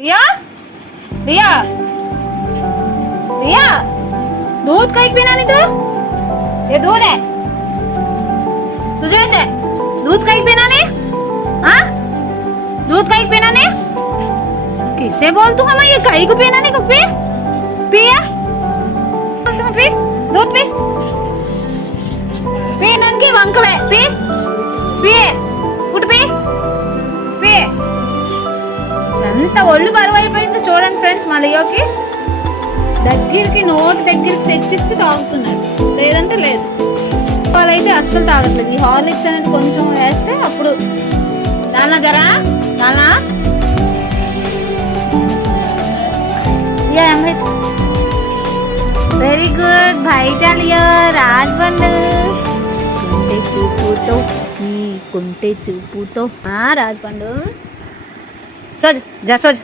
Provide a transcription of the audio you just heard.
रिया? रिया? रिया? दूध का एक पीना नहीं तो? ये दूध है। तुझे अच्छा है। दूध का एक पीना नहीं? हाँ? दूध का एक पीना नहीं? किसे बोल तू हमें ये कहीं को पीना नहीं कुछ पी पिया तुम पी। दूध पी। पी नन वंकले पी। ఎంత ఒళ్ళు బరువు అయిపోయిందో చూడండి ఫ్రెండ్స్ మలయోకి. దగ్గరికి నోటి దగ్గరికి తెచ్చిస్తే తాగుతున్నాడు లేదంటే లేదు. వాళ్ళైతే అస్సలు తాగట్లేదు. ఈ హార్లిక్స్ అనేది కొంచెం వేస్తే అప్పుడు నాన్న జరా నాన్న? వెరీ గుడ్ బయట లియో రాజబండు కుంటే చూపుతో నీ కుంటే చూపుతో. ఆ Sol, ya sol.